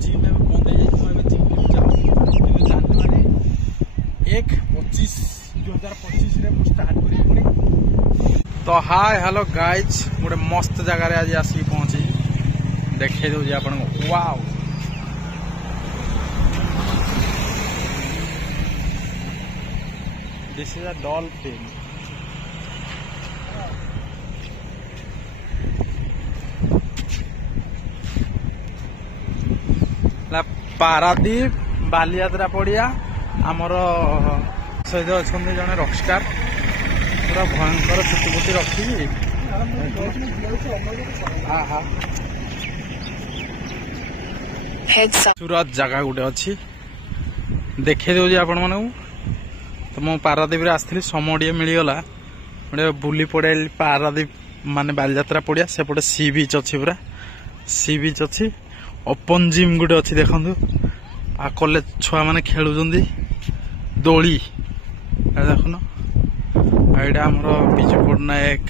Gym में बंद हो जाए जिम जानुरी 1/25/2025 स्टार्ट करी पुणी। तो हाय हेलो गाइज गोटे मस्त जगार आज आसिक पहुंची देखे दूसरी आप wow this is a dolphin. Paradip Bali Yatra पड़िया आमर सहित अच्छा जड़े रकस्टार पूरा भयंकर चुटी पुटी रखी सूरत जगह गोटे अच्छी देखे दे आपण मान तो मु पारादीप आसती समय टे मिलगला गोटे बुली पड़े पारादीप माने बालियात्रा पड़िया सेपटे सी बीच अच्छी पूरा सी बीच अच्छी ओपन जिम गोटे अच्छी देखु आ कॉलेज छुआ मैंने खेलुं दोली देखुन यहाँ आमर विजु पट्टनायक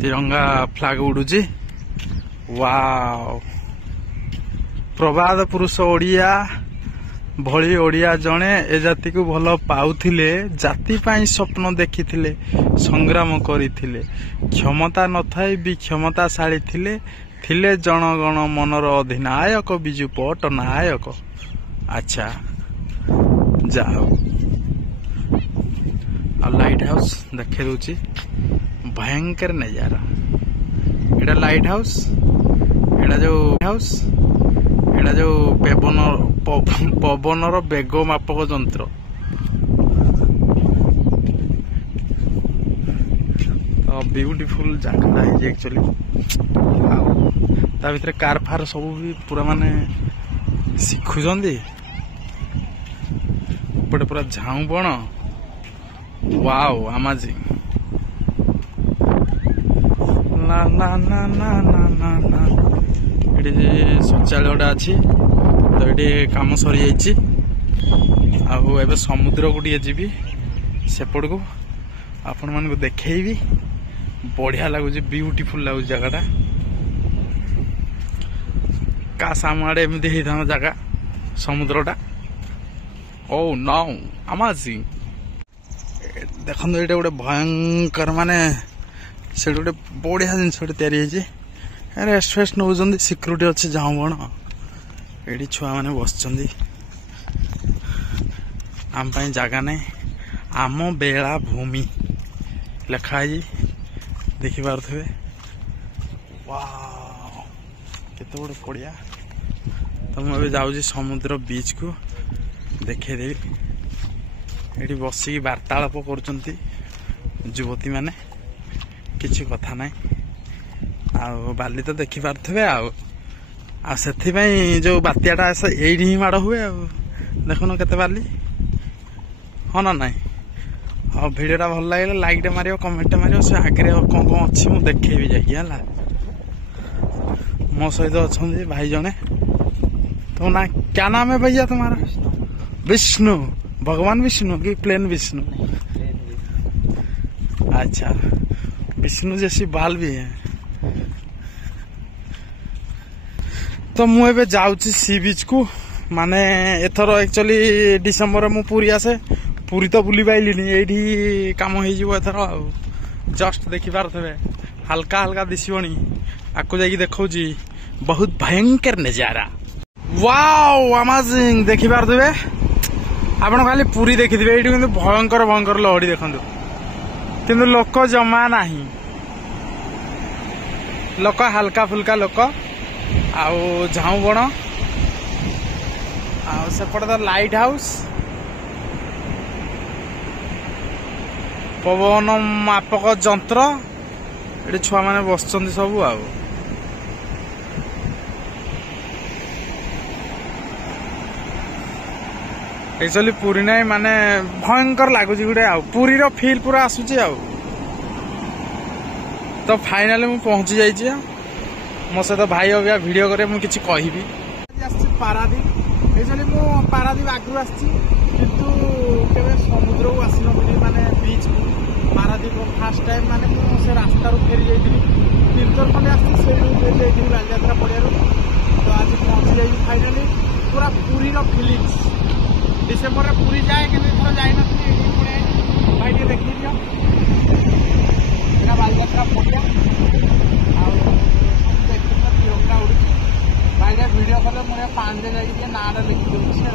तिरंगा फ्लैग उड़ुची वाव प्रबाद पुरुष ओडिया भली ओडिया जड़े ए जाति को भल पाउथिले जाति पाई स्वप्न देखिथिले संग्राम करिथिले क्षमता नथाई भी क्षमताशाली थिले जनगण मनर अधिनायक विजु पट्टनायक। अच्छा जाओ लाइट हाउस देखे दूची भयंकर नजारा एटा लाइट हाउस एटा जो पवनर बेग मापक जंत्र तो ब्यूटीफुल जगह एक्चुअली ता भीतर कार फार सब भी पूरा माने शिखुंट पटे पूरा झाऊ बण वाओ अमेजिंग ना ना ना ना ना ना ना ये शौचालय अच्छी तो ये कम सरी जाइए समुद्र को जी सेपट को आपण मान देखी बढ़िया लगुच ब्यूटीफुल लगुच जगह का साम आड़े एमती होता जगह समुद्रटा ओ नो अमेजिंग देखो ये गोटे भयंकर माने से गोटे बढ़िया जिनस या रेस्ट फेस्ट नौ सिक्यूरीटी अच्छे जाऊँ बण ये छुआ मैंने बस आम जगह नहीं आम बेला भूमि लिखाई देखिपे वाओ केते बड़ पड़िया। तो मुझे जाऊँ समुद्र बीच को देखेदेवी ये बसिक वार्तालाप कर युवती मैंने किसी कथा ना बाली तो देखिपे से जो बात्याटा ये ही माड़ हुए देखुन केते बाली हाँ ना नाई हाँ भिडियोटा भल लगे लाइक टे मार कमेंट मार से आगे कौन कौन अच्छी मुझे देखेबी जाइए मो सहित अच्छा भाई जने तो ना क्या नाम है भैया तुम्हारा? विष्णु भगवान विष्णु कि प्लेन विष्णु? अच्छा विष्णु जैसी बाल भी है। तो मुझे जाऊँगी सी बीच को माने एथर एक्चुअली डिसेम्बर मु पूरी आसे पूरी तो बुली पाइली ये कम होथर जस्ट देखी पारे हल्का हल्का दिशबनी आपको जाकि देखा बहुत भयंकर नजारा वाओ अमेजिंग देखी पारे आप खाली पूरी देखिथे ये भयंकर भयंकर लहड़ी देखु किंतु लोक जमा नहीं लोक हल्का फुल्का लोक आउ झाऊ बण सेपटे तो लाइट हाउस पवन मापक जंत्र ये छुआ मैंने बस सब एक्चुअली पूरी ना माने भयंकर लगुच गोटे पूरी फिल पूरा आसूची तो फाइनाली मु पहुंची जाइए मो सहित भाई अबिया वीडियो करे मु किछि कहबी पारादीप एक्चुअली मु पारादीप आगु आछि किंतु केबे समुद्र को आसी न माने बीच को पारादीप फर्स्ट टाइम माने मु से रास्ता रो फेरी जाइथिली देखी बालीजात्रा पड़िया तो आज पहुँची जाइए फाइनाली पूरा पुरी फिलिंग्स डिसेम्बर में पुरी जाए कि थोड़ा जाए ना भाई टे देखी दिया बालीजात्रा पड़िया तिरंगा उड़ी भाई वीडियो कले मुझे पांडे जाइए नाटा लिखी दूसरे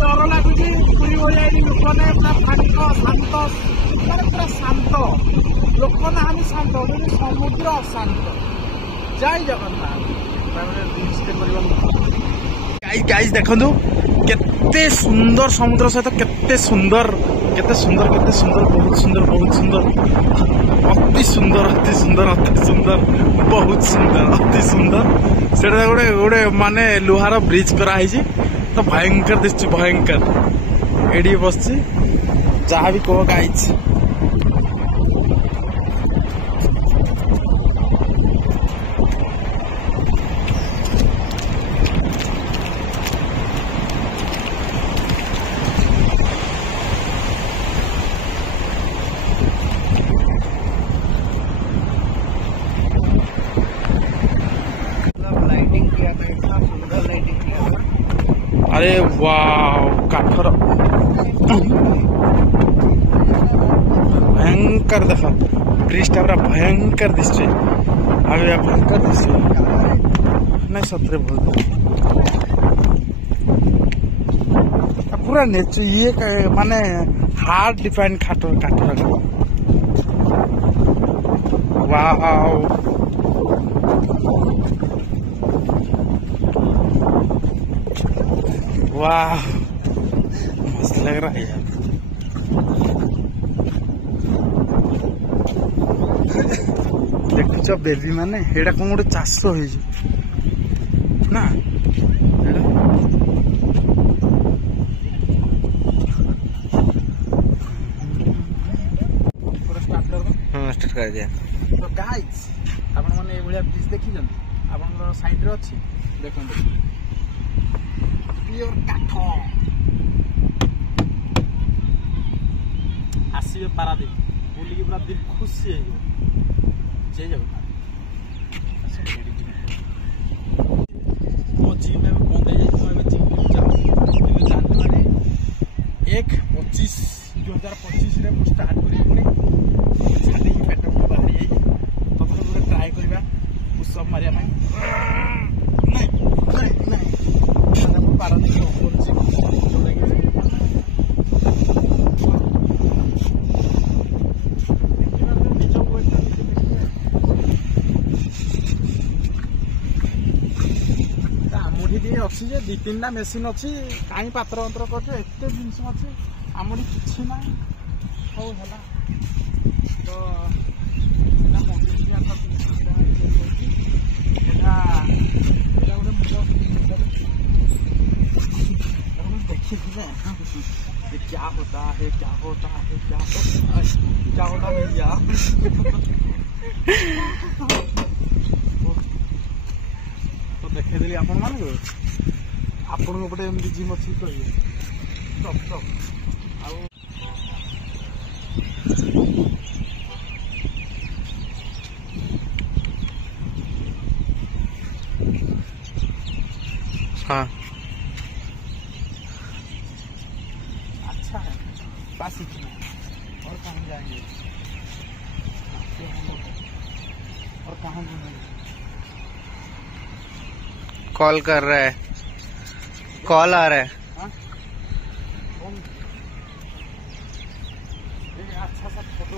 डर लगुच पूरी भाई लोक पूरा शांत लोक ना शांत समुद्र अशांत जय जगन्नाथ गाइस देखंतु केते सुंदर समुद्र सहित केते सुंदर बहुत सुंदर अति सुंदर बहुत सुंदर अति सुंदर से गोटे माने लुहार ब्रिज कराई तो भयंकर दिशुची भयंकर एडी बसची जहाँ भी कह गाइज अरे वाव काठर भयंकर देख ब्रिजटा पूरा भयंकर दिशे आगे भयंकर दिशे नहीं सतरे बहुत पूरा नेचर ये माने हार्ड डिफाइन काठर वाव वाह मस्त लग रहा है यार देखुच बेबी माने एटा कौन गोटे चाष हो ना स्टार्ट कर दिया तो गाइस आपण माने ए भलिया ब्रिज देखि जन आपण साइड रे अछि देखन प्योर काठ आसवे पारादीप बुलिकी पूरा दिल खुशी हो जय जगन्नाथ मो जिम में बंद है जिम जानवर 1/25/2025 स्टार्ट करी छाती पेट बाहरी तब ट्राए करवा पुशअप मारिया नहीं पारादीप अच्छी जे 2-3टा मेसीन अच्छी कहीं पात्र अंतर कर जिन अच्छी आमरी कि ना हौ है तो देखिए क्या होता है भैया तो देखेदेली आपण मान आपण गोटे एमती जिम अच्छी कहे टप हाँ अच्छा है बस इतना और कहाँ जाएंगे और कहाँ घूमेंगे कॉल कर रहा है कॉल आ रहा है अच्छा सा फोटो